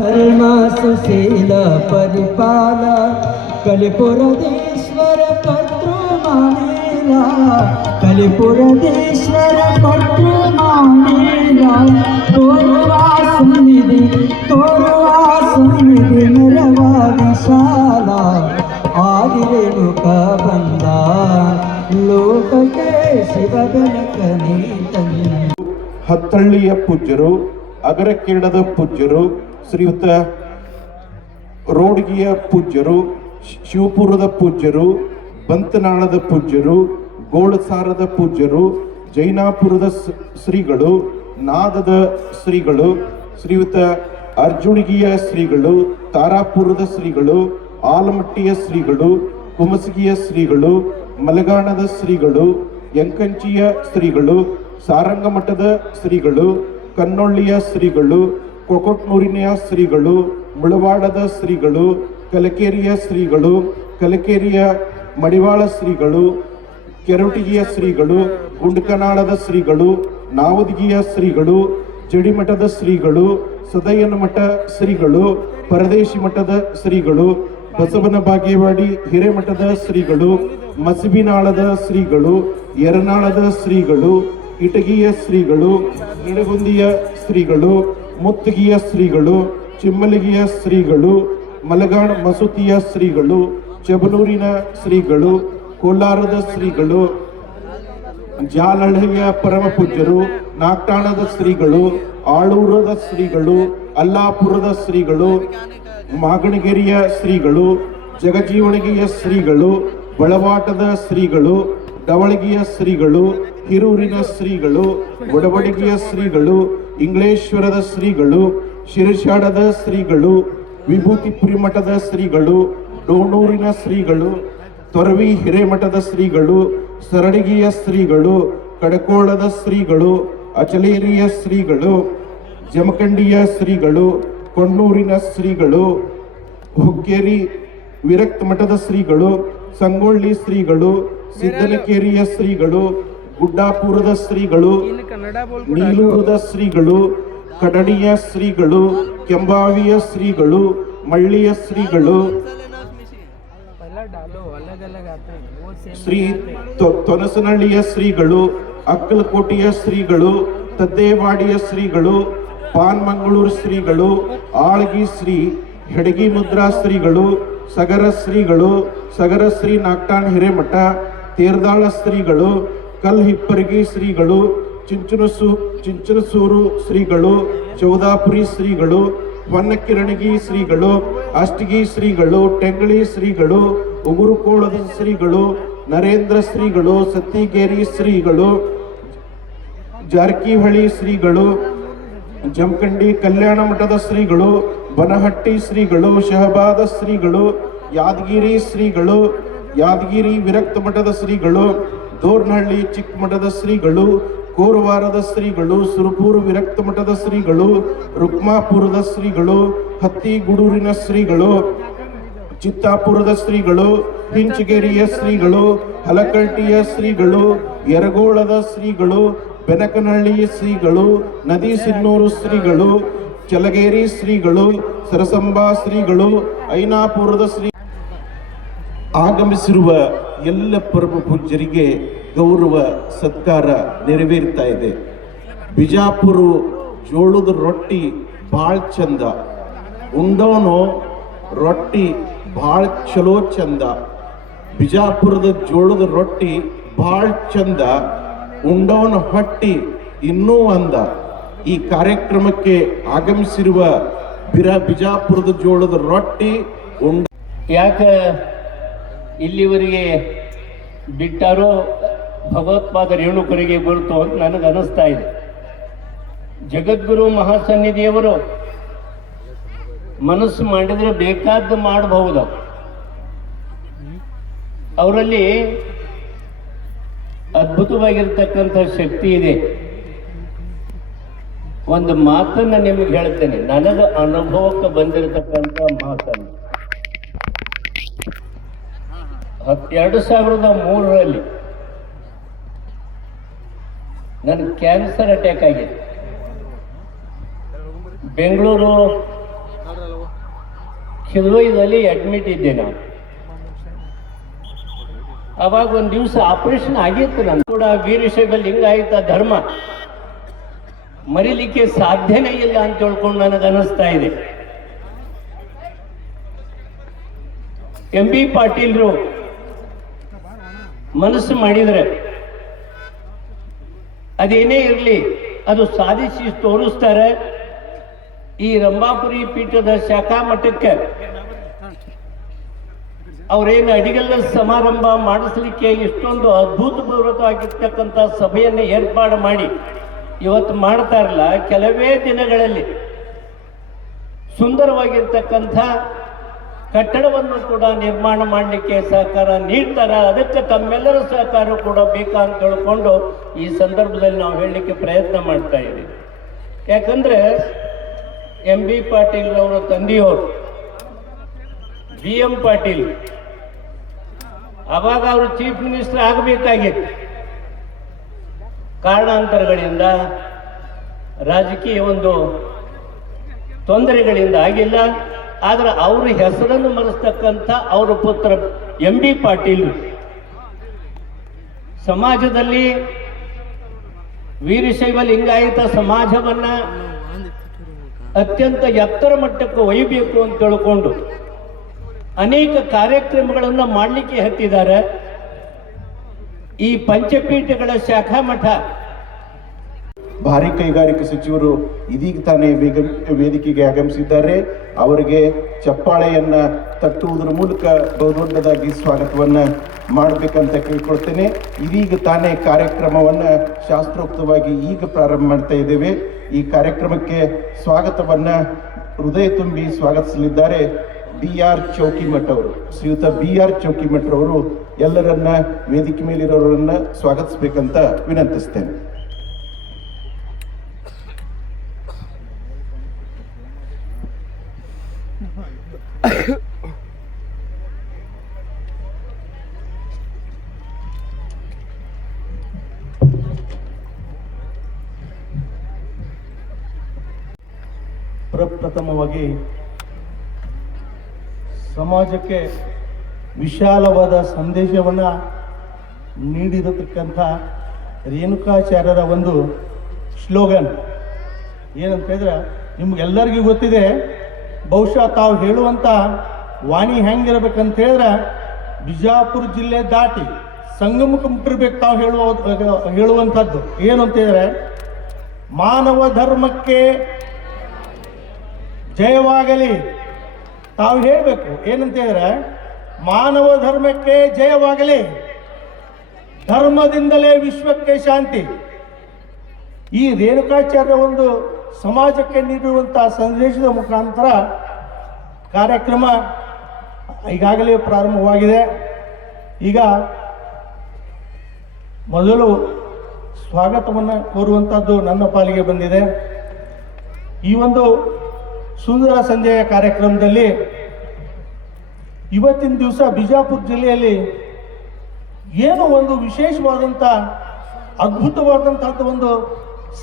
ಧರ್ಮ ಸುಶೀಲ ಪರಿಪಾಲ ಕಲಿಪುರದೇಶ್ವರ ಕರ್ತೃ ಮಾನೇಲ ಕಲಿಪುರದೇಶ್ವರ ಕರ್ತೃ ಮಾನೇಲ ತೋರುವ ಸನ್ನಿಧಿ ಮೆರವ ವಿಶಾಲ ಆದಿರೇಣುಕ ಬಂದ ಲೋಕಕ್ಕೆ ಶಿವ ಬೆಳಕನೇ ತಂದ. ಹತ್ತಳ್ಳಿಯ ಪೂಜ್ಯರು, ಅಗರಕೇಡದ ಪೂಜ್ಯರು, ಶ್ರೀಯುತ ರೋಡ್ಗಿಯ ಪೂಜ್ಯರು, ಶಿವಪುರದ ಪೂಜ್ಯರು, ಬಂತನಾಳದ ಪೂಜ್ಯರು, ಗೋಳಸಾರದ ಪೂಜ್ಯರು, ಜೈನಾಪುರದ ಶ್ರೀಗಳು, ನಾದದ ಶ್ರೀಗಳು, ಶ್ರೀಯುತ ಅರ್ಜುಣಿಗಿಯ ಶ್ರೀಗಳು, ತಾರಾಪುರದ ಶ್ರೀಗಳು, ಆಲಮಟ್ಟಿಯ ಶ್ರೀಗಳು, ಕುಮಸಗಿಯ ಶ್ರೀಗಳು, ಮಲಗಾಣದ ಶ್ರೀಗಳು, ಯಂಕಂಚಿಯ ಶ್ರೀಗಳು, ಸಾರಂಗಮಠದ ಶ್ರೀಗಳು, ಕನ್ನೊಳ್ಳಿಯ ಶ್ರೀಗಳು, ಕೊಕೊಟ್ನೂರಿನ ಶ್ರೀಗಳು, ಮುಳವಾಡದ ಶ್ರೀಗಳು, ಕಲಕೇರಿಯ ಶ್ರೀಗಳು, ಕಲಕೇರಿಯ ಮಡಿವಾಳ ಶ್ರೀಗಳು, ಕೆರಟಿಗಿಯ ಶ್ರೀಗಳು, ಗುಂಡ್ಕನಾಳದ ಶ್ರೀಗಳು, ನಾವದಗಿಯ ಶ್ರೀಗಳು, ಜಡಿಮಠದ ಶ್ರೀಗಳು, ಸದಯನ ಮಠ ಶ್ರೀಗಳು, ಪರದೇಶಿ ಮಠದ ಶ್ರೀಗಳು, ಬಸವನ ಬಾಗೇವಾಡಿ ಹಿರೇಮಠದ ಶ್ರೀಗಳು, ಮಸಬಿನಾಳದ ಶ್ರೀಗಳು, ಯರನಾಳದ ಶ್ರೀಗಳು, ಇಟಗಿಯ ಶ್ರೀಗಳು, ನಿಡಗುಂದಿಯ ಶ್ರೀಗಳು, ಮುತ್ತಗಿಯ ಶ್ರೀಗಳು, ಚಿಮ್ಮಲಿಗಿಯ ಶ್ರೀಗಳು, ಮಲಗಾಣ ಮಸೂತಿಯ ಶ್ರೀಗಳು, ಚಬನೂರಿನ ಶ್ರೀಗಳು, ಕೋಲಾರದ ಶ್ರೀಗಳು, ಜಾಲಹಳ್ಳಿಯ ಪರಮ ಪೂಜ್ಯರು, ನಾಗ್ಟಾಣದ ಶ್ರೀಗಳು, ಆಳೂರದ ಶ್ರೀಗಳು, ಅಲ್ಲಾಪುರದ ಶ್ರೀಗಳು, ಮಾಗಣಗೆರೆಯ ಶ್ರೀಗಳು, ಜಗಜೀವಣಿಗೆಯ ಶ್ರೀಗಳು, ಬಳವಾಟದ ಶ್ರೀಗಳು, ಡವಳಗಿಯ ಶ್ರೀಗಳು, ಹಿರೂರಿನ ಶ್ರೀಗಳು, ಒಡವಡಿಗೆಯ ಶ್ರೀಗಳು, ಇಂಗ್ಲೇಶ್ವರದ ಶ್ರೀಗಳು, ಶಿರಶಾಡದ ಶ್ರೀಗಳು, ವಿಭೂತಿಪುರಿ ಮಠದ ಶ್ರೀಗಳು, ಡೋಣೂರಿನ ಶ್ರೀಗಳು, ತೊರವಿ ಹಿರೇಮಠದ ಶ್ರೀಗಳು, ಸರಡಿಗೆಯ ಶ್ರೀಗಳು, ಕಡಕೋಳದ ಶ್ರೀಗಳು, ಅಚಲೇರಿಯ ಶ್ರೀಗಳು, ಜಮಖಂಡಿಯ ಶ್ರೀಗಳು, ಕೊಣ್ಣೂರಿನ ಶ್ರೀಗಳು, ಹುಕ್ಕೇರಿ ವಿರಕ್ತ ಮಠದ ಶ್ರೀಗಳು, ಸಂಗೊಳ್ಳಿ ಶ್ರೀಗಳು, ಸಿದ್ದನಕೇರಿಯ ಶ್ರೀಗಳು, ಗುಡ್ಡಾಪುರದ ಶ್ರೀಗಳು, ನೀಲೂರದ ಶ್ರೀಗಳು, ಕಡಡಿಯ ಶ್ರೀಗಳು, ಕೆಂಬಾವಿಯ ಶ್ರೀಗಳು, ಮಳ್ಳಿಯ ಶ್ರೀಗಳು, ಶ್ರೀ ತೊನಸನಹಳ್ಳಿಯ ಶ್ರೀಗಳು, ಅಕ್ಕಲಕೋಟೆಯ ಶ್ರೀಗಳು, ತದ್ದೇವಾಡಿಯ ಶ್ರೀಗಳು, ಪಾನ್ಮಂಗಳೂರು ಶ್ರೀಗಳು, ಆಳ್ಗಿ ಶ್ರೀ, ಹೆಡಗಿ ಮುದ್ರಾ ಶ್ರೀಗಳು, ಸಗರ ಶ್ರೀಗಳು, ಸಗರ ಶ್ರೀ ನಾಗ್ಟಾಣ್ ಹಿರೇಮಠ, ತೇರ್ದಾಳ ಶ್ರೀಗಳು, ಕಲ್ಹಿಪ್ಪರಗಿ ಶ್ರೀಗಳು, ಚಿಂಚನಸೂರು ಶ್ರೀಗಳು, ಚೌದಾಪುರಿ ಶ್ರೀಗಳು, ಹೊನ್ನಕಿರಣಗಿ ಶ್ರೀಗಳು, ಅಷ್ಟಗಿ ಶ್ರೀಗಳು, ಟೆಂಗಳಿ ಶ್ರೀಗಳು, ಉಗುರುಕೋಳದ ಶ್ರೀಗಳು, ನರೇಂದ್ರ ಶ್ರೀಗಳು, ಸತ್ತಿಗೇರಿ ಶ್ರೀಗಳು, ಜಾರಕಿಹೊಳಿ ಶ್ರೀಗಳು, ಜಮಖಂಡಿ ಕಲ್ಯಾಣ ಮಠದ ಶ್ರೀಗಳು, ಬನಹಟ್ಟಿ ಶ್ರೀಗಳು, ಶಹಬಾದ ಶ್ರೀಗಳು, ಯಾದಗಿರಿ ಶ್ರೀಗಳು, ಯಾದಗಿರಿ ವಿರಕ್ತ ಮಠದ ಶ್ರೀಗಳು, ದೋರ್ನಹಳ್ಳಿ ಚಿಕ್ಕ ಮಠದ ಶ್ರೀಗಳು, ಕೋರವಾರದ ಶ್ರೀಗಳು, ಸುರಪೂರು ವಿರಕ್ತ ಮಠದ ಶ್ರೀಗಳು, ರುಕ್ಮಾಪುರದ ಶ್ರೀಗಳು, ಹತ್ತಿಗೂಡೂರಿನ ಶ್ರೀಗಳು, ಚಿತ್ತಾಪುರದ ಶ್ರೀಗಳು, ಹಿಂಚಗೇರಿಯ ಶ್ರೀಗಳು, ಹಲಕಟ್ಟಿಯ ಶ್ರೀಗಳು, ಯರಗೋಳದ ಶ್ರೀಗಳು, ಬೆನಕನಹಳ್ಳಿಯ ಶ್ರೀಗಳು, ನದಿ ಸಿನ್ನೂರು ಶ್ರೀಗಳು, ಚಲಗೇರಿ ಶ್ರೀಗಳು, ಸರಸಂಬಾ ಶ್ರೀಗಳು, ಐನಾಪುರದ ಶ್ರೀ ಆಗಮಿಸಿರುವ ಎಲ್ಲ ಪರಮ ಪೂಜ್ಯರಿಗೆ ಗೌರವ ಸತ್ಕಾರ ನೆರವೇರ್ತಾ ಇದೆ. ಬಿಜಾಪುರ ಜೋಳದ ರೊಟ್ಟಿ ಭಾಳ ಚಂದ, ಉಂಡೋನು ರೊಟ್ಟಿ ಭಾಳ ಚಲೋ ಚಂದ. ಬಿಜಾಪುರದ ಜೋಳದ ರೊಟ್ಟಿ ಭಾಳ ಚಂದ, ಉಂಡವನ ಹೊಟ್ಟಿ ಇನ್ನೂ ಅಂದ. ಈ ಕಾರ್ಯಕ್ರಮಕ್ಕೆ ಆಗಮಿಸಿರುವ ಬಿಜಾಪುರದ ಜೋಳದ ರೊಟ್ಟಿ ಯಾಕೆ ಇಲ್ಲಿವರೆಗೆ ಬಿಟ್ಟಾರೋ ಭಗವತ್ಪಾದ ರೇಣುಕರಿಗೆ ಗುರುತು ಅಂತ ನನಗೆ ಅನಿಸ್ತಾ ಇದೆ. ಜಗದ್ಗುರು ಮಹಾಸನ್ನಿಧಿಯವರು ಮನಸ್ಸು ಮಾಡಿದರೆ ಬೇಕಾದ್ದು ಮಾಡಬಹುದು. ಅವರಲ್ಲಿ ಅದ್ಭುತವಾಗಿರ್ತಕ್ಕಂಥ ಶಕ್ತಿ ಇದೆ. ಒಂದು ಮಾತನ್ನು ನಿಮಗೆ ಹೇಳ್ತೇನೆ, ನನಗೆ ಅನುಭವಕ್ಕೆ ಬಂದಿರತಕ್ಕಂಥ ಮಾತನ್ನು. 2003ರಲ್ಲಿ ನನಗೆ ಕ್ಯಾನ್ಸರ್ ಅಟ್ಯಾಕ್ ಆಗಿದೆ. ಬೆಂಗಳೂರು ಶಿಲ್ವೈದಲ್ಲಿ ಅಡ್ಮಿಟ್ ಇದ್ದೆ ನಾನು. ಅವಾಗ ಒಂದು ದಿವಸ ಆಪರೇಷನ್ ಆಗಿತ್ತು. ನಾನು ಕೂಡ ವೀರಶೈವ ಲಿಂಗಾಯತ ಧರ್ಮ ಮರಿಲಿಕ್ಕೆ ಸಾಧ್ಯನೇ ಇಲ್ಲ ಅಂತ ಹೇಳ್ಕೊಂಡು ನನಗೆ ಅನಿಸ್ತಾ ಇದೆ. MB ಪಾಟೀಲ್ರು ಮನಸ್ಸು ಮಾಡಿದರೆ ಅದೇನೇ ಇರಲಿ ಅದು ಸಾಧಿಸಿ ತೋರಿಸ್ತಾರೆ. ಈ ರಂಭಾಪುರಿ ಪೀಠದ ಶಾಖಾ ಮಠಕ್ಕೆ ಅವರೇನು ಅಡಿಗಲ್ಲ ಸಮಾರಂಭ ಮಾಡಿಸ್ಲಿಕ್ಕೆ ಇಷ್ಟೊಂದು ಅದ್ಭುತಪೂರ್ವಕವಾಗಿರ್ತಕ್ಕಂಥ ಸಭೆಯನ್ನು ಏರ್ಪಾಡು ಮಾಡಿ ಇವತ್ತು ಮಾಡ್ತಾರಲ್ಲ, ಕೆಲವೇ ದಿನಗಳಲ್ಲಿ ಸುಂದರವಾಗಿರ್ತಕ್ಕಂಥ ಕಟ್ಟಡವನ್ನು ಕೂಡ ನಿರ್ಮಾಣ ಮಾಡಲಿಕ್ಕೆ ಸಹಕಾರ ನೀಡ್ತಾರೆ. ಅದಕ್ಕೆ ತಮ್ಮೆಲ್ಲರ ಸಹಕಾರ ಕೂಡ ಬೇಕಂತ ತಿಳ್ಕೊಂಡು ಈ ಸಂದರ್ಭದಲ್ಲಿ ನಾವು ಹೇಳಲಿಕ್ಕೆ ಪ್ರಯತ್ನ ಮಾಡ್ತಾ ಇದ್ದೀವಿ. ಯಾಕಂದ್ರೆ MB ಪಾಟೀಲ್ ಅವರ ತಂದೆಯವರು BM ಪಾಟೀಲ್ ಅವಾಗ ಅವರು ಚೀಫ್ ಮಿನಿಸ್ಟರ್ ಆಗಬೇಕಾಗಿತ್ತು. ಕಾರಣಾಂತರಗಳಿಂದ ರಾಜಕೀಯ ಒಂದು ತೊಂದರೆಗಳಿಂದ ಆಗಿಲ್ಲ. ಆದ್ರೆ ಅವ್ರ ಹೆಸರನ್ನು ಮರೆಸ್ತಕ್ಕಂಥ ಅವರ ಪುತ್ರ MB ಪಾಟೀಲ್ ಸಮಾಜದಲ್ಲಿ ವೀರಶೈವ ಲಿಂಗಾಯತ ಸಮಾಜವನ್ನ ಅತ್ಯಂತ ಎತ್ತರ ಮಟ್ಟಕ್ಕೆ ಒಯ್ಯಬೇಕು ಅಂತ ತಿಳ್ಕೊಂಡು ಅನೇಕ ಕಾರ್ಯಕ್ರಮಗಳನ್ನು ಮಾಡಲಿಕ್ಕೆ ಹತ್ತಿದ್ದಾರೆ. ಈ ಪಂಚಪೀಠಗಳ ಶಾಖಾ ಮಠ ಭಾರಿ ಕೈಗಾರಿಕಾ ಸಚಿವರು ಇದೀಗ ತಾನೇ ವೇದಿಕೆಗೆ ಆಗಮಿಸಿದ್ದಾರೆ. ಅವರಿಗೆ ಚಪ್ಪಾಳೆಯನ್ನ ತಟ್ಟುವುದರ ಮೂಲಕ ಬಹುದೊಡ್ಡದಾಗಿ ಸ್ವಾಗತವನ್ನ ಮಾಡಬೇಕಂತ ಕೇಳ್ಕೊಳ್ತೇನೆ. ಇದೀಗ ತಾನೇ ಕಾರ್ಯಕ್ರಮವನ್ನ ಶಾಸ್ತ್ರೋಕ್ತವಾಗಿ ಈಗ ಪ್ರಾರಂಭ ಮಾಡ್ತಾ ಇದ್ದೇವೆ. ಈ ಕಾರ್ಯಕ್ರಮಕ್ಕೆ ಸ್ವಾಗತವನ್ನ ಹೃದಯ ತುಂಬಿ ಸ್ವಾಗತಿಸಲಿದ್ದಾರೆ BR ಚೌಕಿಮಠ ಅವರು. ಶ್ರೀಯುತ BR ಚೌಕಿಮಠ ಅವರು ಎಲ್ಲರನ್ನ ವೇದಿಕೆ ಮೇಲಿರೋರನ್ನ ಸ್ವಾಗತಿಸಬೇಕಂತ ವಿನಂತಿಸ್ತೇನೆ. ಪ್ರಪ್ರಥಮವಾಗಿ ಸಮಾಜಕ್ಕೆ ವಿಶಾಲವಾದ ಸಂದೇಶವನ್ನು ನೀಡಿರತಕ್ಕಂಥ ರೇಣುಕಾಚಾರ್ಯರ ಒಂದು ಸ್ಲೋಗನ್ ಏನಂತ ಹೇಳಿದ್ರೆ ನಿಮ್ಗೆಲ್ಲರಿಗೂ ಗೊತ್ತಿದೆ. ಬಹುಶಃ ತಾವು ಹೇಳುವಂಥ ವಾಣಿ ಹೆಂಗಿರ್ಬೇಕಂತ ಹೇಳಿದ್ರೆ ಬಿಜಾಪುರ ಜಿಲ್ಲೆ ದಾಟಿ ಸಂಗಮಕ್ಕೆ ಮುಟ್ಟಿರ್ಬೇಕು ತಾವು ಹೇಳುವಂಥದ್ದು ಏನು ಅಂತ ಹೇಳಿದ್ರೆ ಮಾನವ ಧರ್ಮಕ್ಕೆ ಜಯವಾಗಲಿ. ತಾವು ಹೇಳಬೇಕು ಏನಂತ ಹೇಳಿದ್ರೆ ಮಾನವ ಧರ್ಮಕ್ಕೆ ಜಯವಾಗಲಿ, ಧರ್ಮದಿಂದಲೇ ವಿಶ್ವಕ್ಕೆ ಶಾಂತಿ. ಈ ರೇಣುಕಾಚಾರ್ಯ ಒಂದು ಸಮಾಜಕ್ಕೆ ನೀಡಿರುವಂತಹ ಸಂದೇಶದ ಮುಖಾಂತರ ಕಾರ್ಯಕ್ರಮ ಈಗಾಗಲೇ ಪ್ರಾರಂಭವಾಗಿದೆ. ಈಗ ಮೊದಲು ಸ್ವಾಗತವನ್ನು ಕೋರುವಂಥದ್ದು ನನ್ನ ಪಾಲಿಗೆ ಬಂದಿದೆ. ಈ ಒಂದು ಸುಂದರ ಸಂಜೆಯ ಕಾರ್ಯಕ್ರಮದಲ್ಲಿ ಇವತ್ತಿನ ದಿವಸ ಬಿಜಾಪುರ ಜಿಲ್ಲೆಯಲ್ಲಿ ಏನೋ ಒಂದು ವಿಶೇಷವಾದಂಥ ಅದ್ಭುತವಾದಂಥದ್ದು ಒಂದು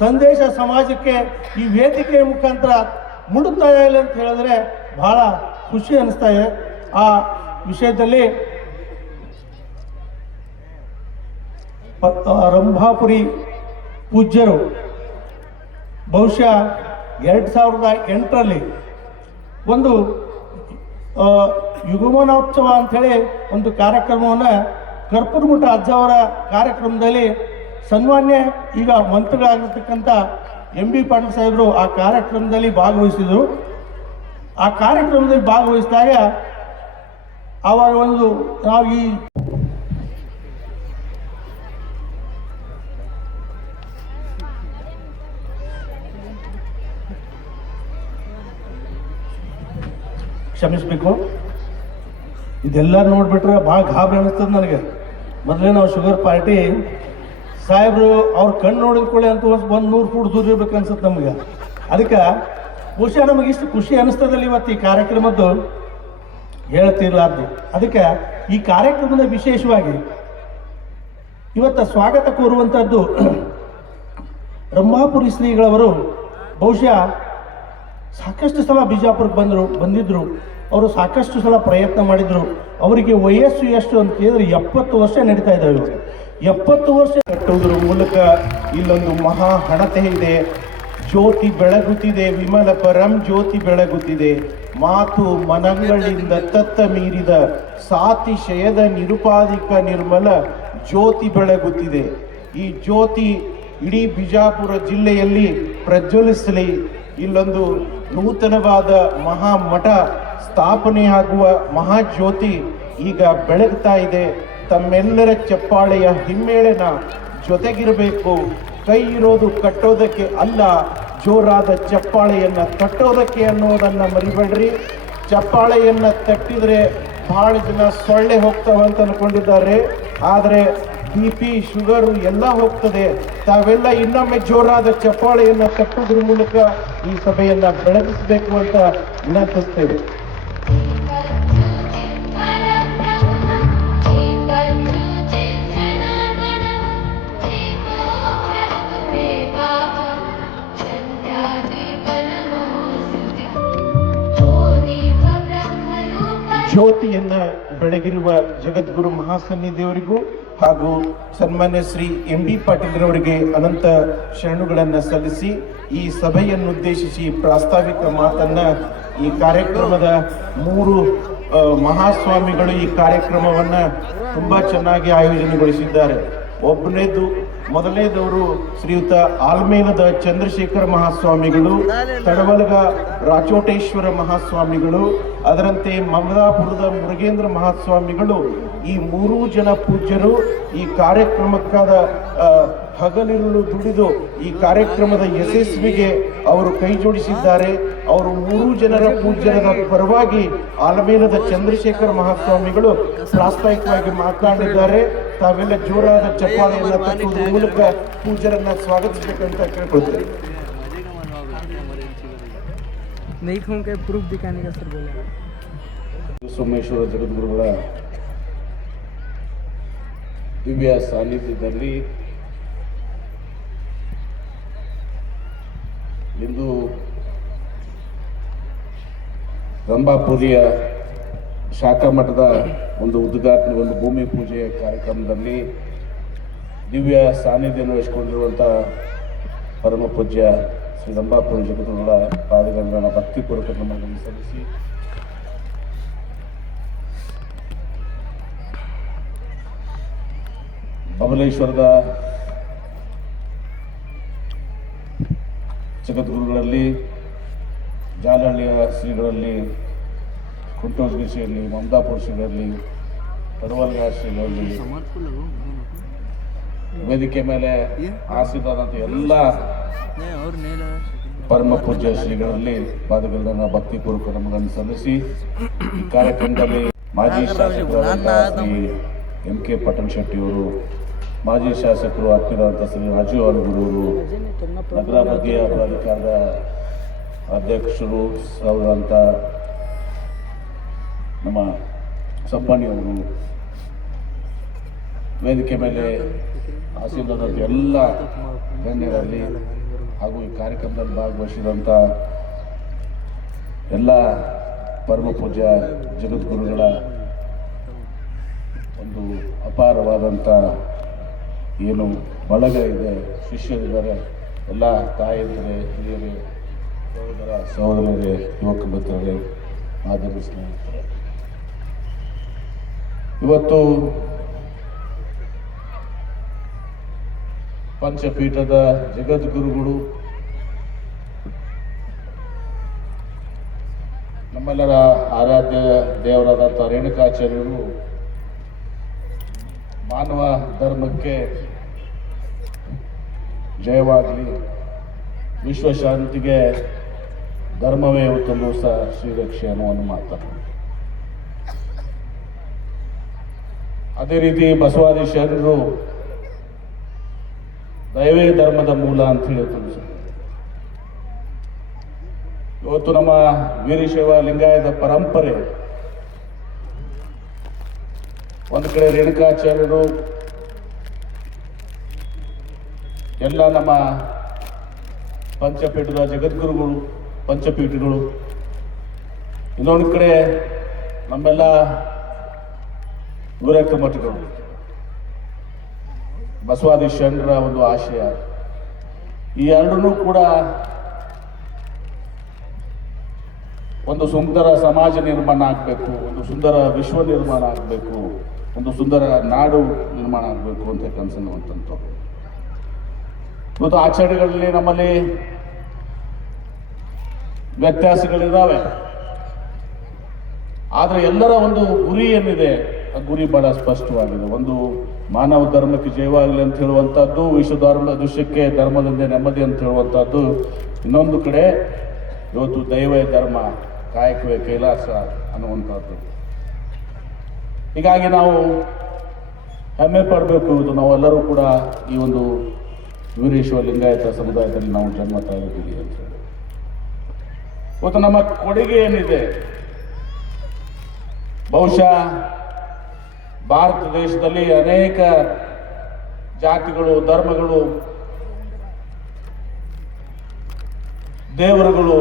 ಸಂದೇಶ ಸಮಾಜಕ್ಕೆ ಈ ವೇದಿಕೆಯ ಮುಖಾಂತರ ಮುಡುತ್ತಾ ಇಲ್ಲ ಅಂತ ಹೇಳಿದ್ರೆ ಬಹಳ ಖುಷಿ ಅನಿಸ್ತಾ ಇದೆ. ಆ ವಿಷಯದಲ್ಲಿ ರಂಭಾಪುರಿ ಪೂಜ್ಯರು ಬಹುಶಃ 2008ರಲ್ಲಿ ಒಂದು ಯುಗಮನೋತ್ಸವ ಅಂಥೇಳಿ ಒಂದು ಕಾರ್ಯಕ್ರಮವನ್ನು ಕರ್ಪೂರಮಠ ಅಜ್ಜವರ ಕಾರ್ಯಕ್ರಮದಲ್ಲಿ ಸನ್ಮಾನ್ಯ ಈಗ ಮಂತ್ರಿಗಳಾಗಿರ್ತಕ್ಕಂಥ MB ಪಾಟೀಲ್ ಸಾಹೇಬರು ಆ ಕಾರ್ಯಕ್ರಮದಲ್ಲಿ ಭಾಗವಹಿಸಿದರು. ಆ ಕಾರ್ಯಕ್ರಮದಲ್ಲಿ ಭಾಗವಹಿಸಿದಾಗ ಆವಾಗ ಒಂದು ನಾವು ಈ ಕ್ಷಮಿಸಬೇಕು, ಇದೆಲ್ಲ ನೋಡಿಬಿಟ್ರೆ ಭಾಳ ಗಾಬರಿ ಅನ್ನಿಸ್ತದೆ ನನಗೆ. ಮೊದಲೇ ನಾವು ಶುಗರ್ ಪಾರ್ಟಿ ಸಾಹೇಬರು ಅವ್ರ ಕಣ್ಣು ನೋಡಿದ್ಕೊಳ್ಳಿ ಅಂತ ಒಂದು 100 ಫೂಟ್ ದೂರ ಇರ್ಬೇಕು ಅನ್ಸುತ್ತೆ ನಮ್ಗೆ. ಅದಕ್ಕೆ ಬಹುಶಃ ನಮಗೆ ಇಷ್ಟು ಖುಷಿ ಅನ್ನಿಸ್ತದಲ್ಲ ಇವತ್ತು ಈ ಕಾರ್ಯಕ್ರಮದ್ದು ಹೇಳ್ತಿರ್ಲಾರ್ದು. ಅದಕ್ಕೆ ಈ ಕಾರ್ಯಕ್ರಮದ ವಿಶೇಷವಾಗಿ ಇವತ್ತು ಸ್ವಾಗತ ಕೋರುವಂಥದ್ದು ರಂಭಾಪುರಿ ಶ್ರೀಗಳವರು ಬಹುಶಃ ಸಾಕಷ್ಟು ಸಲ ಬಿಜಾಪುರಕ್ಕೆ ಬಂದಿದ್ದರು. ಅವರು ಸಾಕಷ್ಟು ಸಲ ಪ್ರಯತ್ನ ಮಾಡಿದರು. ಅವರಿಗೆ ವಯಸ್ಸು ಎಷ್ಟು ಅಂತ ಕೇಳಿದ್ರೆ 70 ವರ್ಷ ನಡೀತಾ ಇದ್ದಾವೆ. ಇವಾಗ 70 ವರ್ಷ ಕಟ್ಟುವುದರ ಮೂಲಕ ಇಲ್ಲೊಂದು ಮಹಾ ಹಣತೆ ಇದೆ. ಜ್ಯೋತಿ ಬೆಳಗುತ್ತಿದೆ, ವಿಮಲ ಪರಂ ಜ್ಯೋತಿ ಬೆಳಗುತ್ತಿದೆ. ಮಾತು ಮನಗಳಿಂದ ತತ್ತ ಮೀರಿದ ಸಾತಿಶಯದ ನಿರುಪಾಧಿಕ ನಿರ್ಮಲ ಜ್ಯೋತಿ ಬೆಳಗುತ್ತಿದೆ. ಈ ಜ್ಯೋತಿ ಇಡೀ ಬಿಜಾಪುರ ಜಿಲ್ಲೆಯಲ್ಲಿ ಪ್ರಜ್ವಲಿಸಲಿ. ಇಲ್ಲೊಂದು ನೂತನವಾದ ಮಹಾಮಠ ಸ್ಥಾಪನೆಯಾಗುವ ಮಹಾಜ್ಯೋತಿ ಈಗ ಬೆಳಗ್ತಾ ಇದೆ. ತಮ್ಮೆಲ್ಲರ ಚಪ್ಪಾಳೆಯ ಹಿಮ್ಮೇಳನ ಜೊತೆಗಿರಬೇಕು. ಕೈ ಇರೋದು ಕಟ್ಟೋದಕ್ಕೆ ಅಲ್ಲ, ಜೋರಾದ ಚಪ್ಪಾಳೆಯನ್ನು ತಟ್ಟೋದಕ್ಕೆ ಅನ್ನೋದನ್ನು ಮರಿಬೇಡ್ರಿ. ಚಪ್ಪಾಳೆಯನ್ನು ತಟ್ಟಿದರೆ ಭಾಳ ಜನ ಸೊಳ್ಳೆ ಹೋಗ್ತಾವಂತ ಅನ್ಕೊಂಡಿದ್ದಾರೆ, ಆದರೆ BP ಶುಗರು ಎಲ್ಲ ಹೋಗ್ತದೆ. ತಾವೆಲ್ಲ ಇನ್ನೊಮ್ಮೆ ಜೋರಾದ ಚಪ್ಪಾಳೆಯನ್ನು ತಟ್ಟೋದ್ರ ಮೂಲಕ ಈ ಸಭೆಯನ್ನು ಬೆಳಗಿಸಬೇಕು ಅಂತ ವಿನಂತಿಸ್ತೇವೆ. ಜ್ಯೋತಿಯನ್ನ ಬೆಳಗಿರುವ ಜಗದ್ಗುರು ಮಹಾಸನ್ನಿಧಿಯವರಿಗೂ ಹಾಗೂ ಸನ್ಮಾನ್ಯ ಶ್ರೀ MB ಪಾಟೀಲ್ರವರಿಗೆ ಅನಂತ ಶರಣುಗಳನ್ನು ಸಲ್ಲಿಸಿ ಈ ಸಭೆಯನ್ನು ಉದ್ದೇಶಿಸಿ ಪ್ರಾಸ್ತಾವಿಕ ಮಾತನ್ನ ಈ ಕಾರ್ಯಕ್ರಮದ 3 ಮಹಾಸ್ವಾಮಿಗಳು ಈ ಕಾರ್ಯಕ್ರಮವನ್ನು ತುಂಬಾ ಚೆನ್ನಾಗಿ ಆಯೋಜನೆಗೊಳಿಸಿದ್ದಾರೆ. ಮೊದಲನೇದವರು ಶ್ರೀಯುತ ಆಲ್ಮೇಲದ ಚಂದ್ರಶೇಖರ ಮಹಾಸ್ವಾಮಿಗಳು, ತಡವಲಗ ರಾಚೋಟೇಶ್ವರ ಮಹಾಸ್ವಾಮಿಗಳು, ಅದರಂತೆ ಮಮದಾಪುರದ ಮುರುಗೇಂದ್ರ ಮಹಾಸ್ವಾಮಿಗಳು. ಈ 3 ಜನ ಪೂಜ್ಯರು ಈ ಕಾರ್ಯಕ್ರಮಕ್ಕಾದ ಹಗಲಿರುಳು ದುಡಿದು ಈ ಕಾರ್ಯಕ್ರಮದ ಯಶಸ್ವಿಗೆ ಅವರು ಕೈ ಜೋಡಿಸಿದ್ದಾರೆ. ಅವರು 3 ಜನರ ಪೂಜ್ಯರದ ಪರವಾಗಿ ಆಲಮೇಲದ ಚಂದ್ರಶೇಖರ ಮಹಾಸ್ವಾಮಿಗಳು ಪ್ರಾಸ್ತಾವಿಕವಾಗಿ ಮಾತನಾಡಿದ್ದಾರೆ. ತಾವೆಲ್ಲ ಜೋರಾದ ಚಪ್ಪಾಳೆಯನ್ನು ತಟ್ಟುವುದರ ಮೂಲಕ ಪೂಜ್ಯರನ್ನ ಸ್ವಾಗತಿಸಬೇಕಂತ ಕೇಳ್ಕೊಳ್ತೇವೆ. ಸೋಮೇಶ್ವರ ಜಗದ್ಗುರುಗಳ ದಿವ್ಯ ಸಾನ್ನಿಧ್ಯದಲ್ಲಿ ಇಂದು ರಂಭಾಪುರಿಯ ಶಾಖಾ ಮಠದ ಒಂದು ಉದ್ಘಾಟನೆ, ಒಂದು ಭೂಮಿ ಪೂಜೆಯ ಕಾರ್ಯಕ್ರಮದಲ್ಲಿ ದಿವ್ಯ ಸಾನ್ನಿಧ್ಯವನ್ನು ವಹಿಸಿಕೊಂಡಿರುವಂಥ ಪರಮ ಪೂಜ್ಯ ಶ್ರೀ ರಂಭಾಪುರಿ ಜಗದ್ಗುರುಗಳ ಪಾದಗಳನ್ನು ಭಕ್ತಿಪೂರ್ವಕ ನಮನಗಳನ್ನು ಸಲ್ಲಿಸಿ ಬಬಲೇಶ್ವರದ ಜಗದ್ಗುರುಗಳಲ್ಲಿ, ಜಾಲಹಳ್ಳಿಯ ಶ್ರೀಗಳಲ್ಲಿ, ಕುಂಟೋಜಗಿ ಶ್ರೀಗಳಲ್ಲಿ, ಮಮದಾಪುರ ಶ್ರೀಗಳಲ್ಲಿ, ತಡವಲ್ಗ ಶ್ರೀಗಳಲ್ಲಿ, ವೇದಿಕೆ ಮೇಲೆ ಆಸೀನರಾದಂಥ ಎಲ್ಲ ಪರಮ ಪೂಜ್ಯ ಶ್ರೀಗಳಲ್ಲಿ ಪಾದಗಳನ್ನು ಭಕ್ತಿಪೂರ್ವಕ ನಮನಗಳನ್ನು ಸಲ್ಲಿಸಿ ಈ ಕಾರ್ಯಕ್ರಮದಲ್ಲಿ ಮಾಜಿ ಶಾಸಕರಾದಂಥ ಶ್ರೀ MK ಪಟ್ಟಣ ಶೆಟ್ಟಿಯವರು, ಮಾಜಿ ಶಾಸಕರು ಆತ್ಮೀಯರಾದಂಥ ಶ್ರೀ ರಾಜು ಅನುಗುರವರು, ನಗರಾಭಿವೃದ್ಧಿಯ ಪ್ರಾಧಿಕಾರದ ಅಧ್ಯಕ್ಷರು ಸೌರಂತ ನಮ್ಮ ಸಬ್ಬಾಣಿಯವರು, ವೇದಿಕೆ ಮೇಲೆ ಆಸೀನರಾದಂಥ ಎಲ್ಲ ಗಣ್ಯರಲ್ಲಿ ಹಾಗೂ ಈ ಕಾರ್ಯಕ್ರಮದಲ್ಲಿ ಭಾಗವಹಿಸಿದಂಥ ಎಲ್ಲ ಪರಮ ಪೂಜ್ಯ ಜಗದ್ಗುರುಗಳ ಒಂದು ಅಪಾರವಾದಂಥ ಏನು ಬಳಗ ಇದೆ, ಶಿಷ್ಯರಿದ್ದಾರೆ, ಎಲ್ಲ ತಾಯಂದಿರೇ, ಹಿರಿಯರೇ, ಸಹೋದರರೇ, ಯುವಕ ಮಿತ್ರರೇ, ಮಾದರಿ ಸ್ನೇಹಿತರೆ, ಇವತ್ತು ಪಂಚಪೀಠದ ಜಗದ್ಗುರುಗಳು ನಮ್ಮೆಲ್ಲರ ಆರಾಧ್ಯ ದೇವರಾದಂಥ ರೇಣುಕಾಚಾರ್ಯರು ಮಾನವ ಧರ್ಮಕ್ಕೆ ಜಯವಾಗಲಿ, ವಿಶ್ವಶಾಂತಿಗೆ ಧರ್ಮವೇ ಉತ್ತಮ ಶ್ರೀರಕ್ಷೆ ಅನ್ನುವ ಮಾತು. ಅದೇ ರೀತಿ ಬಸವಾದಿ ಶರಣರು ದೈವೇ ಧರ್ಮದ ಮೂಲ ಅಂತ ಹೇಳಿ ತಿಳಿಸಿದರು. ಇವತ್ತು ನಮ್ಮ ವೀರಶೈವ ಲಿಂಗಾಯತ ಪರಂಪರೆ ಒಂದು ಕಡೆ ರೇಣುಕಾಚಾರ್ಯರು, ಎಲ್ಲ ನಮ್ಮ ಪಂಚಪೀಠದ ಜಗದ್ಗುರುಗಳು, ಪಂಚಪೀಠಗಳು ಇನ್ನೊಂದು ಕಡೆ ನಮ್ಮೆಲ್ಲ ಗುರಕ್ತ ಮಠಗಳು ಬಸವಾದಿ ಶರಣರ ಒಂದು ಆಶಯ, ಈ ಎರಡನ್ನೂ ಕೂಡ ಒಂದು ಸುಂದರ ಸಮಾಜ ನಿರ್ಮಾಣ ಆಗಬೇಕು, ಒಂದು ಸುಂದರ ವಿಶ್ವ ನಿರ್ಮಾಣ ಆಗಬೇಕು, ಒಂದು ಸುಂದರ ನಾಡು ನಿರ್ಮಾಣ ಆಗಬೇಕು ಅಂತ ಕನಸನ್ನುವಂಥದ್ದು. ಇವತ್ತು ಆಚರಣೆಗಳಲ್ಲಿ ನಮ್ಮಲ್ಲಿ ವ್ಯತ್ಯಾಸಗಳಿದ್ದಾವೆ, ಆದರೆ ಎಲ್ಲರ ಒಂದು ಗುರಿ ಏನಿದೆ ಆ ಗುರಿ ಬಹಳ ಸ್ಪಷ್ಟವಾಗಿದೆ. ಒಂದು ಮಾನವ ಧರ್ಮಕ್ಕೆ ಜಯವಾಗಲಿ ಅಂತ ಹೇಳುವಂಥದ್ದು, ವಿಶ್ವ ವಿಶ್ವಕ್ಕೆ ಧರ್ಮದಿಂದ ನೆಮ್ಮದಿ ಅಂತ ಹೇಳುವಂಥದ್ದು. ಇನ್ನೊಂದು ಕಡೆ ಇವತ್ತು ದೈವೇ ಧರ್ಮ, ಕಾಯಕವೇ ಕೈಲಾಸ ಅನ್ನುವಂಥದ್ದು. ಹೀಗಾಗಿ ನಾವು ಹೆಮ್ಮೆ ಪಡಬೇಕು. ಇದು ನಾವೆಲ್ಲರೂ ಕೂಡ ಈ ಒಂದು ವೀರೇಶ್ವರ ಲಿಂಗಾಯತ ಸಮುದಾಯದಲ್ಲಿ ನಾವು ಜನ್ಮ ತಾಳಿದ್ದೀವಿ ಅಂತ ಹೇಳಿ. ಇವತ್ತು ನಮ್ಮ ಕೊಡುಗೆ ಏನಿದೆ, ಬಹುಶಃ ಭಾರತ ದೇಶದಲ್ಲಿ ಅನೇಕ ಜಾತಿಗಳು, ಧರ್ಮಗಳು, ದೇವರುಗಳು,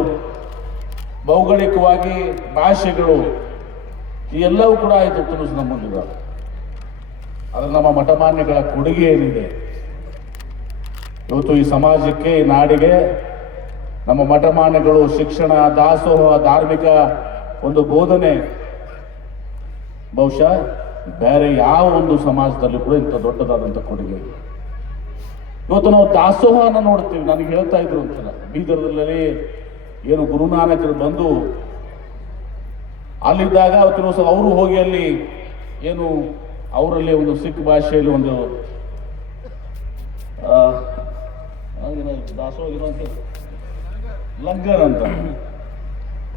ಭೌಗೋಳಿಕವಾಗಿ ಭಾಷೆಗಳು ಈ ಎಲ್ಲವೂ ಕೂಡ ಇದು ತುಲಸು ನಮ್ಮಲ್ಲಿದ್ದಾವೆ. ಆದರೆ ನಮ್ಮ ಮಠಮಾನ್ಯಗಳ ಕೊಡುಗೆ ಏನಿದೆ ಇವತ್ತು ಈ ಸಮಾಜಕ್ಕೆ, ಈ ನಾಡಿಗೆ, ನಮ್ಮ ಮಠಮಾನ್ಯಗಳು ಶಿಕ್ಷಣ, ದಾಸೋಹ, ಧಾರ್ಮಿಕ ಒಂದು ಬೋಧನೆ ಬಹುಶಃ ಬೇರೆ ಯಾವ ಒಂದು ಸಮಾಜದಲ್ಲಿ ಕೂಡ ಇಂಥ ದೊಡ್ಡದಾದಂಥ ಕೊಡುಗೆ. ಇವತ್ತು ನಾವು ದಾಸೋಹನ ನೋಡ್ತೀವಿ. ನನಗೆ ಹೇಳ್ತಾ ಇದ್ರು ಅಂತಲ್ಲ, ಬೀದರ್ದಲ್ಲಿ ಏನು ಗುರುನಾನಕರು ಬಂದು ಅಲ್ಲಿದ್ದಾಗ ಅವತ್ತಿನ ದಿವಸ ಅವರು ಹೋಗಿ ಅಲ್ಲಿ ಏನು ಅವರಲ್ಲಿ ಒಂದು ಸಿಖ್ ಭಾಷೆಯಲ್ಲಿ ಒಂದು ದಾಸೋಹ ಲಂಗರ್ ಅಂತ,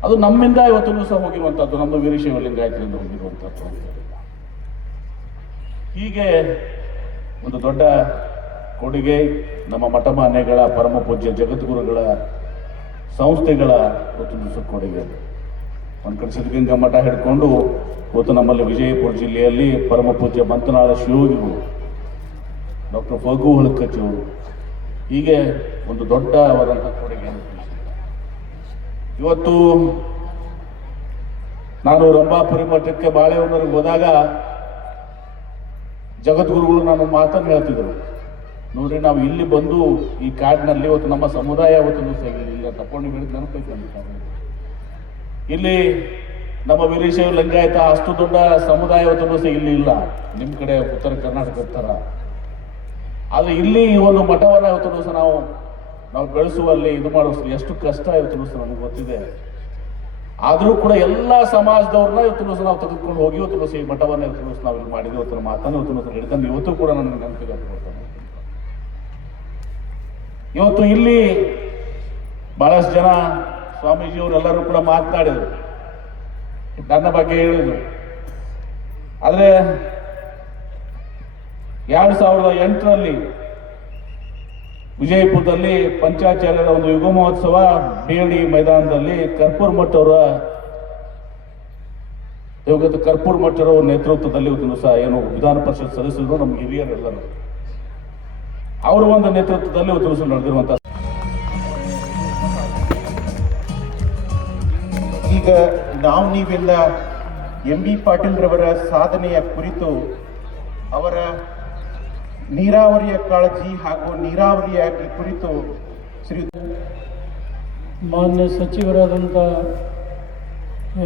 ಅದು ನಮ್ಮಿಂದ ಇವತ್ತು ದಿವಸ ಹೋಗಿರುವಂಥದ್ದು, ನಮ್ಮ ವೀರಶೈವ ಲಿಂಗಾಯತರಿಂದ ಹೋಗಿರುವಂಥದ್ದು ಅಂತ ಹೇಳಿಲ್ಲ. ಹೀಗೆ ಒಂದು ದೊಡ್ಡ ಕೊಡುಗೆ ನಮ್ಮ ಮಠಮಾನ್ಯಗಳ, ಪರಮ ಪೂಜ್ಯ ಜಗದ್ಗುರುಗಳ ಸಂಸ್ಥೆಗಳ ಇವತ್ತು ದಿವಸ ಕೊಡುಗೆ. ಒಂದು ಕಡೆ ಸಿದ್ಧಗಂಗಾ ಮಠ ಹಿಡ್ಕೊಂಡು ಇವತ್ತು ನಮ್ಮಲ್ಲಿ ವಿಜಯಪುರ ಜಿಲ್ಲೆಯಲ್ಲಿ ಪರಮ ಪೂಜ್ಯ ಮಂತನಾಳ ಶಿವಯೋಗಿಗಳು, ಡಾಕ್ಟರ್ ಫಗು ಹೊಳಕಚ್ಚಿಯವರು, ಹೀಗೆ ಒಂದು ದೊಡ್ಡವಾದಂಥ ಕೊಡುಗೆ. ಇವತ್ತು ನಾನು ರಂಭಾಪುರಿ ಮಠಕ್ಕೆ ಬಾಳೆಹೊನ್ನೂರಿಗೆ ಹೋದಾಗ ಜಗದ್ಗುರುಗಳು ನಾನು ಮಾತನ್ನು ಹೇಳ್ತಿದ್ರು, ನೋಡ್ರಿ ನಾವು ಇಲ್ಲಿ ಬಂದು ಈ ಕಾಡಿನಲ್ಲಿ ಇವತ್ತು ನಮ್ಮ ಸಮುದಾಯ ಇವತ್ತು ಇಲ್ಲ ತಕೊಂಡು ಹೇಳಿದ ನೆನಪೈತೆ. ಇಲ್ಲಿ ನಮ್ಮ ವೀರಶೈವ ಲಿಂಗಾಯತ ಅಷ್ಟು ದೊಡ್ಡ ಸಮುದಾಯ ಇವತ್ತು ಇಲ್ಲಿ ಇಲ್ಲ, ನಿಮ್ಮ ಕಡೆ ಉತ್ತರ ಕರ್ನಾಟಕ ಥರ. ಆದರೆ ಇಲ್ಲಿ ಈ ಒಂದು ಮಠವನ್ನು ಇವತ್ತು ದಿವಸ ನಾವು ಬೆಳೆಸುವಲ್ಲಿ ಇದು ಮಾಡುವಷ್ಟು ಎಷ್ಟು ಕಷ್ಟ ಇವತ್ತು ದಿವಸ ನಮಗೆ ಗೊತ್ತಿದೆ. ಆದರೂ ಕೂಡ ಎಲ್ಲ ಸಮಾಜದವ್ರನ್ನ ಇವತ್ತು ದಿವಸ ನಾವು ತೆಗೆದುಕೊಂಡು ಹೋಗಿ ಇವತ್ತು ದಿವಸ ಈ ಮಠವನ್ನು ಇವತ್ತು ದಿವಸ ನಾವು ಇಲ್ಲಿ ಮಾಡಿದ್ವಿ. ಇವತ್ತು ಮಾತನ್ನು ಇವತ್ತು ದಿವಸ ಹಿಡಿದನ್ನು ಇವತ್ತು ಕೂಡ ನನಗೆ ನೆನಪಿಗೆ ಕೊಡ್ತಾನೆ. ಇವತ್ತು ಇಲ್ಲಿ ಬಹಳಷ್ಟು ಜನ ಸ್ವಾಮೀಜಿಯವರೆಲ್ಲರೂ ಕೂಡ ಮಾತನಾಡಿದರು, ನನ್ನ ಬಗ್ಗೆ ಹೇಳಿದರು. ಆದರೆ 2008ರಲ್ಲಿ ವಿಜಯಪುರದಲ್ಲಿ ಪಂಚಾಚಾರ್ಯರ ಒಂದು ಯುಗ ಮಹೋತ್ಸವ ಬೇಡಿ ಮೈದಾನದಲ್ಲಿ ಕರ್ಪೂರ್ ಮಠ್ ಅವರ ಕರ್ಪೂರ್ ಮಠ್ ಅವರ ನೇತೃತ್ವದಲ್ಲಿ ಒಂದು ದಿವಸ ಏನು ವಿಧಾನ ಪರಿಷತ್ ಸದಸ್ಯರು, ನಮ್ಮ ಹಿರಿಯರೆಲ್ಲರೂ ಅವರ ಒಂದು ನೇತೃತ್ವದಲ್ಲಿ ಒಂದು ದಿವಸ ನಡೆದಿರುವಂತಹ. ಈಗ ನೀವೆಲ್ಲ ಎಂ ಬಿ ಪಾಟೀಲ್ ರವರ ಸಾಧನೆಯ ಕುರಿತು, ಅವರ ನೀರಾವರಿಯ ಕಾಳಜಿ ಹಾಗೂ ನೀರಾವರಿಯ ಕುರಿತು ಶ್ರೀ ಮಾನ್ಯ ಸಚಿವರಾದಂಥ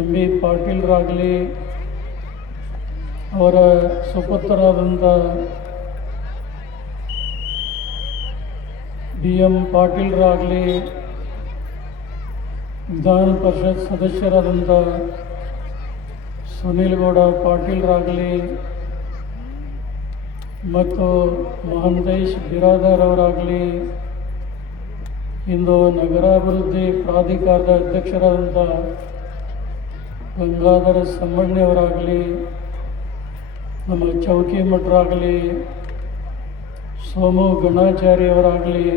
ಎಂ ಬಿ ಪಾಟೀಲ್ರಾಗಲಿ, ಅವರ ಸುಪುತ್ರರಾದಂಥ ಬಿ ಎಂ ಪಾಟೀಲ್ರಾಗಲಿ, ವಿಧಾನ ಪರಿಷತ್ ಸದಸ್ಯರಾದಂಥ ಸುನೀಲ್ ಗೌಡ ಪಾಟೀಲ್ರಾಗಲಿ ಮತ್ತು ಮಹಂತೇಶ್ ಬಿರಾದರ್ ಅವರಾಗಲಿ, ಇಂದು ನಗರಾಭಿವೃದ್ಧಿ ಪ್ರಾಧಿಕಾರದ ಅಧ್ಯಕ್ಷರಾದಂಥ ಗಂಗಾಧರ ಸಮ್ಮಣ್ಣವರಾಗಲಿ, ನಮ್ಮ ಚೌಕಿ ಮಠರಾಗಲಿ, ಸೋಮು ಗಣಾಚಾರ್ಯವರಾಗಲಿ,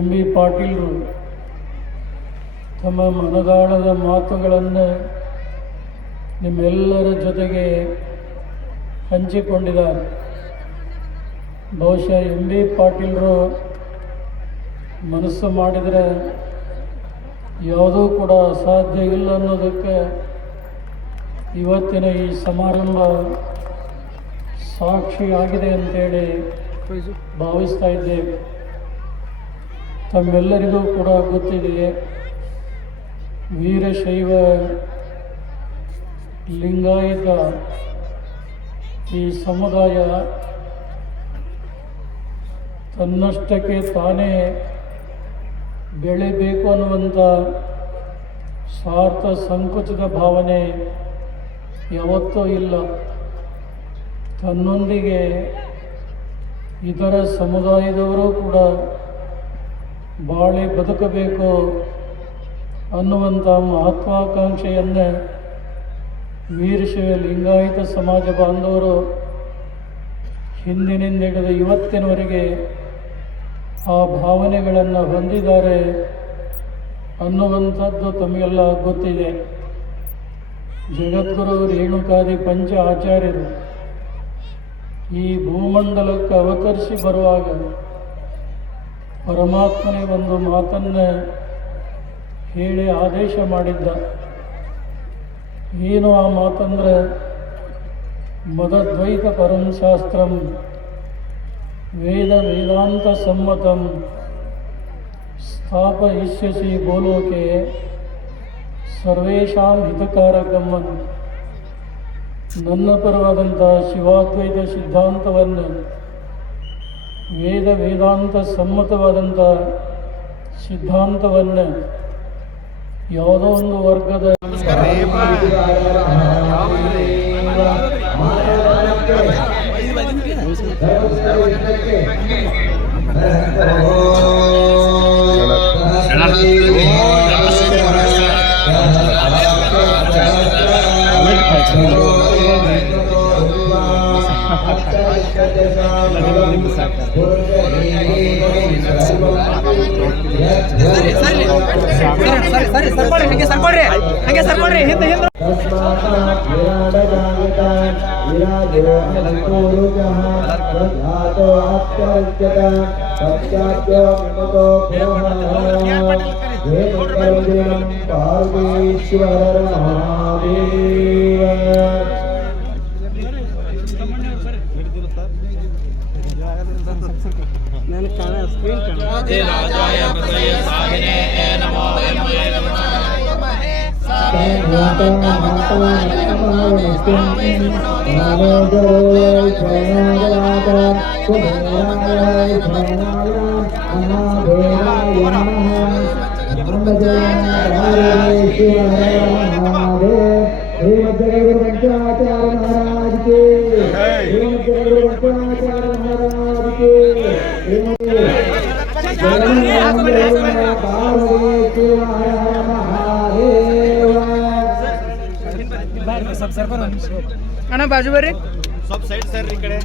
ಎಂ ಬಿ ಪಾಟೀಲರು ತಮ್ಮ ಮನದಾಳದ ಮಾತುಗಳನ್ನು ನಿಮ್ಮೆಲ್ಲರ ಜೊತೆಗೆ ಹಂಚಿಕೊಂಡಿದ್ದಾರೆ. ಬಹುಶಃ ಎಂ ಬಿ ಪಾಟೀಲರು ಮನಸ್ಸು ಮಾಡಿದರೆ ಯಾವುದೂ ಕೂಡ ಸಾಧ್ಯ ಇಲ್ಲ ಅನ್ನೋದಕ್ಕೆ ಇವತ್ತಿನ ಈ ಸಮಾರಂಭ ಸಾಕ್ಷಿಯಾಗಿದೆ ಅಂತೇಳಿ ಭಾವಿಸ್ತಾ ಇದ್ದೇವೆ. ತಮ್ಮೆಲ್ಲರಿಗೂ ಕೂಡ ಗೊತ್ತಿದೆ, ವೀರಶೈವ ಲಿಂಗಾಯತ ಈ ಸಮುದಾಯ ತನ್ನಷ್ಟಕ್ಕೆ ತಾನೇ ಬೆಳೆಯಬೇಕು ಅನ್ನುವಂಥ ಸ್ವಾರ್ಥ ಸಂಕುಚಿತ ಭಾವನೆ ಯಾವತ್ತೂ ಇಲ್ಲ. ತನ್ನೊಂದಿಗೆ ಇತರ ಸಮುದಾಯದವರು ಕೂಡ ಬಾಳಿ ಬದುಕಬೇಕು ಅನ್ನುವಂಥ ಮಹತ್ವಾಕಾಂಕ್ಷೆಯನ್ನು ವೀರಶೈವ ಲಿಂಗಾಯತ ಸಮಾಜ ಬಾಂಧವರು ಹಿಂದಿನಿಂದ ಹಿಡಿದು ಇವತ್ತಿನವರೆಗೆ ಆ ಭಾವನೆಗಳನ್ನು ಹೊಂದಿದ್ದಾರೆ ಅನ್ನುವಂಥದ್ದು ತಮಗೆಲ್ಲ ಗೊತ್ತಿದೆ. ಜಗದ್ಗುರು ರೇಣುಕಾದಿ ಪಂಚ ಆಚಾರ್ಯರು ಈ ಭೂಮಂಡಲಕ್ಕೆ ಅವತರಿಸಿ ಬರುವಾಗ ಪರಮಾತ್ಮನೇ ಒಂದು ಮಾತನ್ನು ಹೇಳಿ ಆದೇಶ ಮಾಡಿದ್ದ. ಏನು ಆ ಮಾತಂದ್ರೆ, ಮದದ್ವೈತ ಪರಂ ಶಾಸ್ತ್ರಂ ವೇದ ವೇದಾಂತ ಸಮ್ಮತಂ ಸ್ಥಾಪಯಿಷ್ಯಸಿ ಗೋಲೋಕೆ ಸರ್ವೇಷಾಂ ಹಿತಕಾರಕಂ. ನನ್ನ ಪರವಾದಂಥ ಶಿವಾದ್ವೈತ ಸಿದ್ಧಾಂತವನ್ನು ವೇದ ವೇದಾಂತ ಸಮ್ಮತವಾದಂಥ ಸಿದ್ಧಾಂತವನ್ನು ಯಾವುದೋ ಒಂದು ವರ್ಗದ ಪಾರ್ವೇಶ್ವರ ಮಹಾದೇವ. ಅಣ್ಣ ಬಾಜು ಬರ್ರಿ. ಸ್ವಲ್ಪ ಸೈಡ್ ಸರ್ ಈ ಕಡೆ.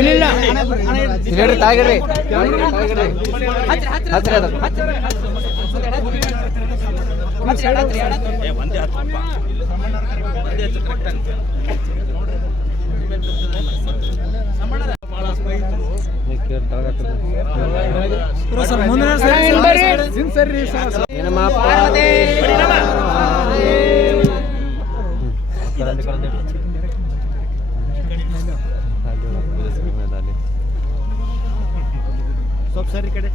ಇಲ್ಲ ತಾಗಿಡ್ರಿ ಸ್ವಲ್ಪ ಸರ್ ಈ ಕಡೆ.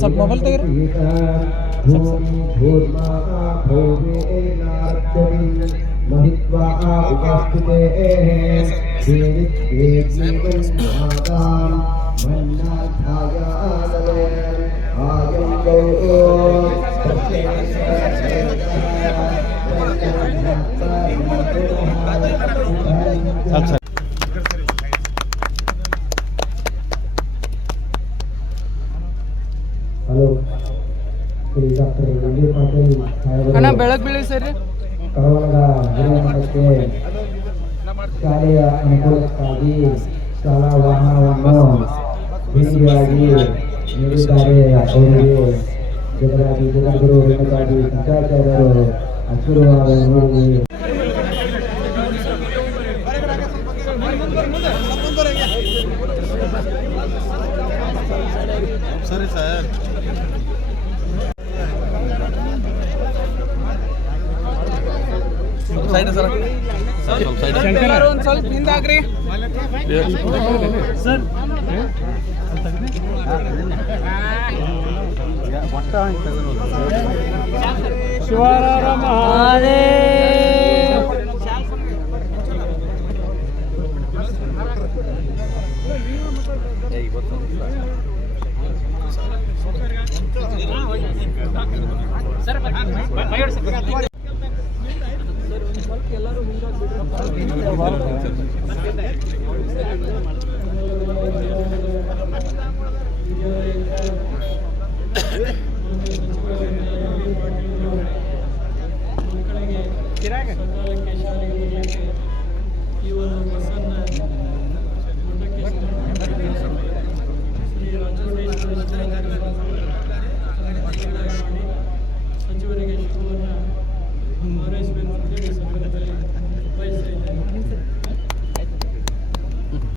ಸ್ವಲ್ಪ ಮೊಬೈಲ್ ತೆಗೀರಿ. महित्वा उपस्थितेः जीवन्मातां मन्नाथायानवे आयं गौरो ಅಣ್ಣ ಬೆಳಗ್ಗೆ ಬೀಳಿ ಸರ್. ಶಾಲೆಯ ಅನುಕೂಲಕ್ಕಾಗಿ ಶಾಲಾ ವಾಹನವನ್ನು ದೇಣಿಗೆಯಾಗಿ ನೀಡಿದ್ದಾರೆ. ಅವರಿಗೆ ಜಗದ್ಗುರು ರೇಣುಕಾದಿ ಶಂಕರಾಚಾರ್ಯರು ಆಶೀರ್ವಾದವನ್ನು ನೀಡಿ ಸರಿ ಸರ್. ಸೈಡ್ ಸರ್, ಒಂದು ಸ್ವಲ್ಪ ಹಿಂದಾಗ್ರಿ ಸರ್. ಶಿವರಾರ ಮಹಾದೇವ್. ಎಲ್ಲರೂ